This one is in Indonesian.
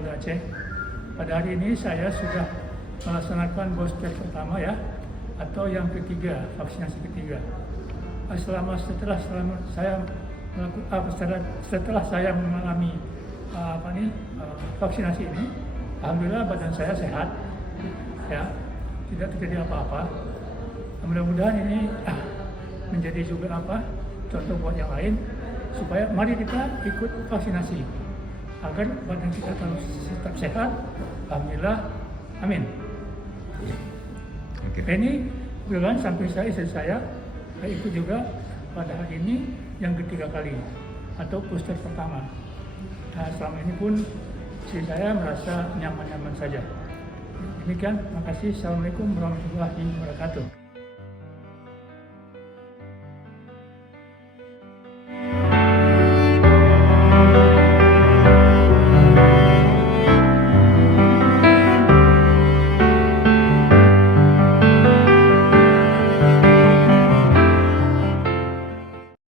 Banda Aceh. Pada hari ini saya sudah melaksanakan booster pertama ya, atau yang ketiga, vaksinasi ketiga. Setelah saya mengalami vaksinasi ini, alhamdulillah badan saya sehat, ya, tidak terjadi apa-apa. Mudah-mudahan ini menjadi juga contoh buat yang lain, supaya mari kita ikut vaksinasi agar badan kita tetap sehat. Alhamdulillah, amin. Oke. Ini bulan sampai istri saya ikut juga pada hari ini yang ketiga kali atau booster pertama. Nah, selama ini pun istri saya merasa nyaman-nyaman saja. Demikian, terima kasih. Assalamualaikum warahmatullahi wabarakatuh.